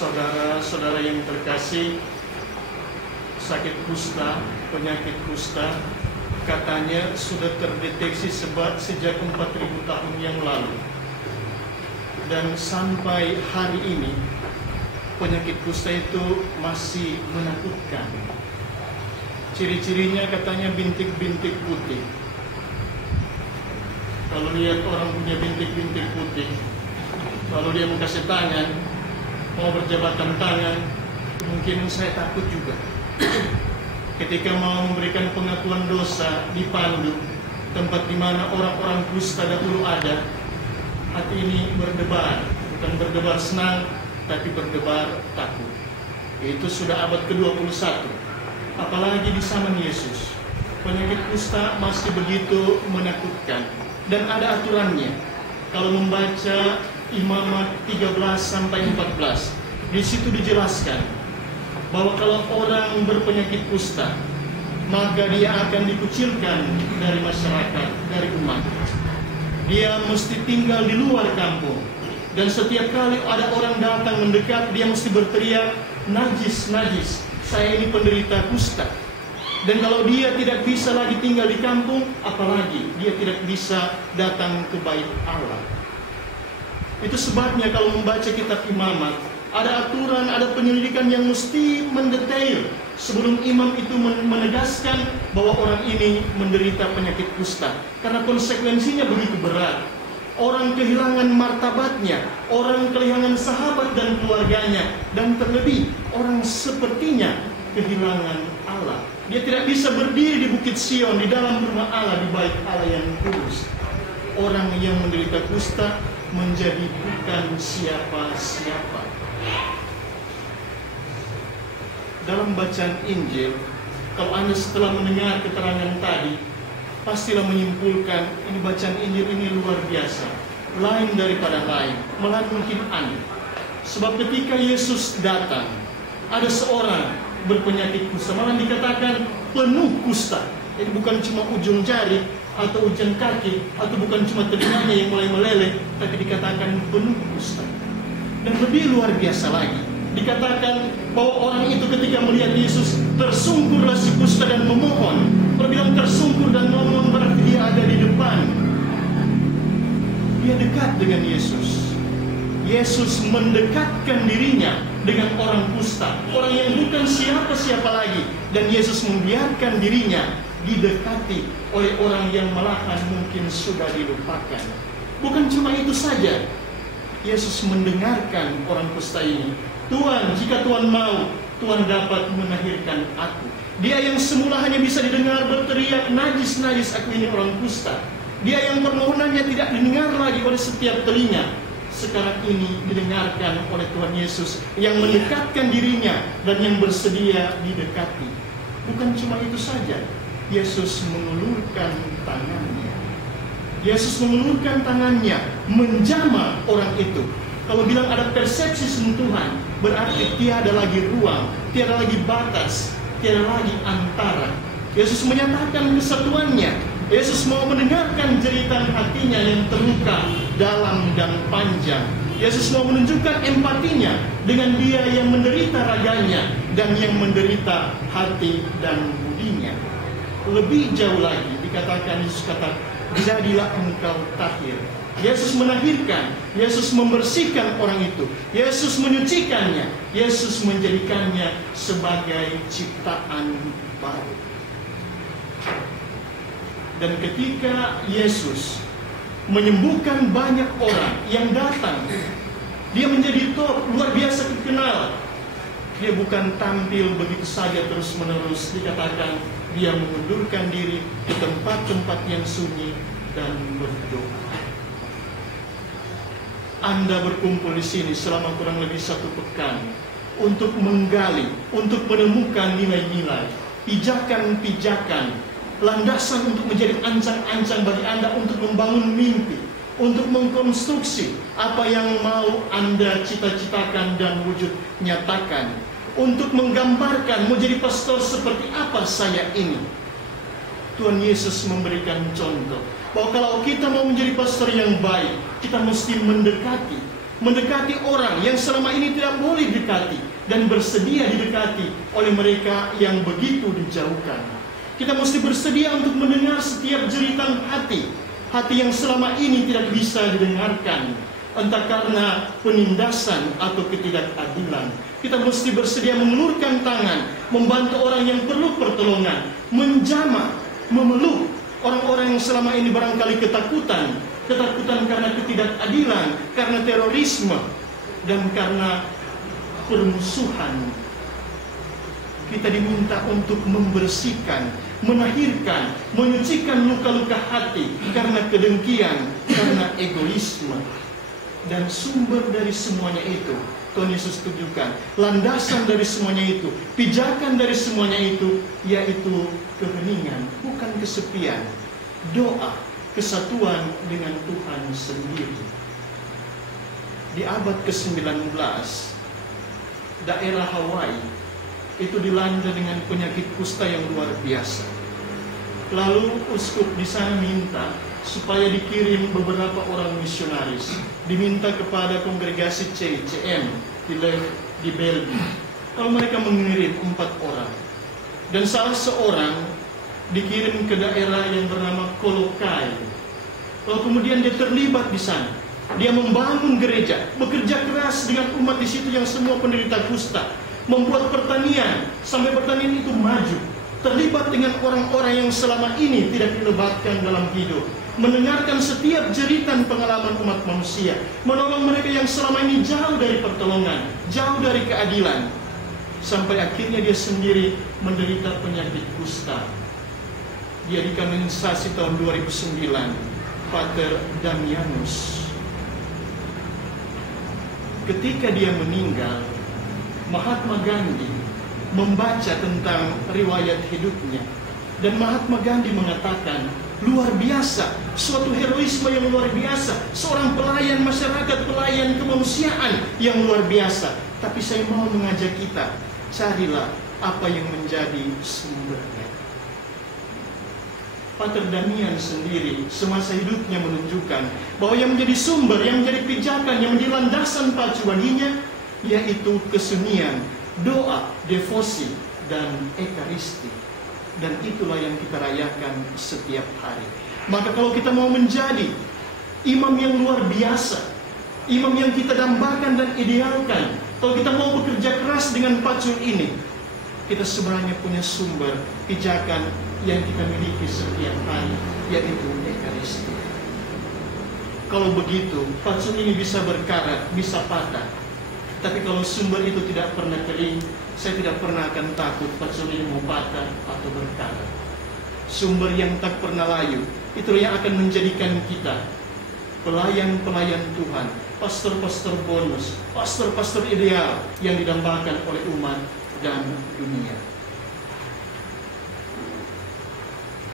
Saudara-saudara yang terkasih, sakit kusta, penyakit kusta katanya sudah terdeteksi sejak 4.000 tahun yang lalu. Dan sampai hari ini penyakit kusta itu masih menakutkan. Ciri-cirinya katanya bintik-bintik putih. Kalau lihat orang punya bintik-bintik putih, lalu dia mengkasih tangan, mau berjabatan tangan, mungkin saya takut juga. Ketika mau memberikan pengakuan dosa di Pandu, tempat di mana orang-orang kusta dahulu ada, hati ini berdebar, bukan berdebar senang, tapi berdebar takut. Itu sudah abad ke-21, apalagi di zaman Yesus. Penyakit kusta masih begitu menakutkan, dan ada aturannya. Kalau membaca Imamat 13-14, di situ dijelaskan bahwa kalau orang berpenyakit kusta, maka dia akan dikucilkan dari masyarakat, dari umat. Dia mesti tinggal di luar kampung. Dan setiap kali ada orang datang mendekat, dia mesti berteriak, najis, najis, saya ini penderita kusta. Dan kalau dia tidak bisa lagi tinggal di kampung, apalagi dia tidak bisa datang ke bait Allah. Itu sebabnya kalau membaca kitab Imamat, ada aturan, ada penyelidikan yang mesti mendetail sebelum imam itu menegaskan bahwa orang ini menderita penyakit kusta. Karena konsekuensinya begitu berat. Orang kehilangan martabatnya, orang kehilangan sahabat dan keluarganya, dan terlebih orang sepertinya kehilangan Allah. Dia tidak bisa berdiri di Bukit Sion, di dalam rumah Allah, di bait Allah yang kudus. Orang yang menderita kusta menjadi bukan siapa-siapa. Dalam bacaan Injil, kalau Anda setelah mendengar keterangan tadi, pastilah menyimpulkan ini bacaan Injil ini luar biasa, lain daripada lain, malah mungkin aneh. Sebab ketika Yesus datang, ada seorang berpenyakit kusta, malah dikatakan penuh kusta. Jadi bukan cuma ujung jari atau ujung kaki, atau bukan cuma telinganya yang mulai meleleh, tapi dikatakan penuh kusta. Dan lebih luar biasa lagi, dikatakan bahwa orang itu ketika melihat Yesus, tersungkurlah si kusta dan memohon. Kalau bilang tersungkur dan memohon berarti dia ada di depan. Dia dekat dengan Yesus. Yesus mendekatkan dirinya dengan orang kusta, orang yang bukan siapa-siapa lagi. Dan Yesus membiarkan dirinya didekati oleh orang yang malahan mungkin sudah dilupakan. Bukan cuma itu saja, Yesus mendengarkan orang kusta ini. Tuhan, jika Tuhan mau, Tuhan dapat melahirkan aku. Dia yang semula hanya bisa didengar berteriak, najis, najis, aku ini orang kusta. Dia yang permohonannya tidak didengar lagi oleh setiap telinga, sekarang ini didengarkan oleh Tuhan Yesus yang mendekatkan dirinya dan yang bersedia didekati. Bukan cuma itu saja, Yesus mengulurkan tangannya. Yesus mengulurkan tangannya, menjamah orang itu. Kalau bilang ada persepsi sentuhan, berarti tiada lagi ruang, tiada lagi batas, tiada lagi antara. Yesus menyatakan kesatuannya. Yesus mau mendengarkan jeritan hatinya yang terluka dalam dan panjang. Yesus mau menunjukkan empatinya dengan dia yang menderita raganya dan yang menderita hati dan budinya. Lebih jauh lagi dikatakan, Yesus kata, jadilah engkau tahir. Yesus menahirkan, Yesus membersihkan orang itu, Yesus menyucikannya, Yesus menjadikannya sebagai ciptaan baru. Dan ketika Yesus menyembuhkan banyak orang yang datang, dia menjadi top, luar biasa dikenal. Dia bukan tampil begitu saja terus-menerus, dikatakan dia mengundurkan diri ke tempat-tempat yang sunyi dan berdoa. Anda berkumpul di sini selama kurang lebih 1 pekan untuk menggali, untuk menemukan nilai-nilai, pijakan-pijakan, landasan untuk menjadi ancang-ancang bagi Anda untuk membangun mimpi, untuk mengkonstruksi apa yang mau Anda cita-citakan dan wujud nyatakan, untuk menggambarkan mau jadi pastor seperti apa saya ini. Tuhan Yesus memberikan contoh bahwa kalau kita mau menjadi pastor yang baik, kita mesti mendekati, mendekati orang yang selama ini tidak boleh didekati, dan bersedia didekati oleh mereka yang begitu dijauhkan. Kita mesti bersedia untuk mendengar setiap jeritan hati yang selama ini tidak bisa didengarkan, entah karena penindasan atau ketidakadilan. Kita mesti bersedia mengulurkan tangan, membantu orang yang perlu pertolongan, menjamah, memeluk orang-orang yang selama ini barangkali ketakutan karena ketidakadilan, karena terorisme, dan karena permusuhan. Kita diminta untuk membersihkan, menahirkan, menyucikan luka-luka hati karena kedengkian, karena egoisme. Dan sumber dari semuanya itu, Tuhan Yesus tunjukkan, landasan dari semuanya itu, pijakan dari semuanya itu, yaitu keheningan, bukan kesepian, doa, kesatuan dengan Tuhan sendiri. Di abad ke-19, daerah Hawaii itu dilanda dengan penyakit kusta yang luar biasa. Lalu uskup di sana minta supaya dikirim beberapa orang misionaris, diminta kepada kongregasi CCM di Belgia. Kalau mereka mengirim 4 orang, dan salah seorang dikirim ke daerah yang bernama Kolokai. Lalu kemudian dia terlibat di sana. Dia membangun gereja, bekerja keras dengan umat di situ yang semua penderita kusta, membuat pertanian sampai pertanian itu maju, terlibat dengan orang-orang yang selama ini tidak dilebatkan dalam hidup, mendengarkan setiap jeritan pengalaman umat manusia, menolong mereka yang selama ini jauh dari pertolongan, jauh dari keadilan, sampai akhirnya dia sendiri menderita penyakit kusta. Dia dikanonisasi tahun 2009, Pater Damianus. Ketika dia meninggal, Mahatma Gandhi membaca tentang riwayat hidupnya, dan Mahatma Gandhi mengatakan, luar biasa, suatu heroisme yang luar biasa, seorang pelayan masyarakat, pelayan kemanusiaan yang luar biasa. Tapi saya mau mengajak kita, carilah apa yang menjadi sumbernya. Pater Damian sendiri semasa hidupnya menunjukkan bahwa yang menjadi sumber, yang menjadi pijakan, yang menjadi landasan pacuaninya, yaitu kesenian, doa, devosi, dan ekaristi. Dan itulah yang kita rayakan setiap hari. Maka kalau kita mau menjadi imam yang luar biasa, imam yang kita dambakan dan idealkan, kalau kita mau bekerja keras dengan pacul ini, kita sebenarnya punya sumber pijakan yang kita miliki setiap hari, yaitu ekaristi. Kalau begitu, pacul ini bisa berkarat, bisa patah. Tapi kalau sumber itu tidak pernah kering, saya tidak pernah akan takut pacul ini mau patah atau berkarat. Sumber yang tak pernah layu, itulah yang akan menjadikan kita pelayan-pelayan Tuhan, pastor-pastor bonus, pastor-pastor ideal yang didambakan oleh umat dan dunia.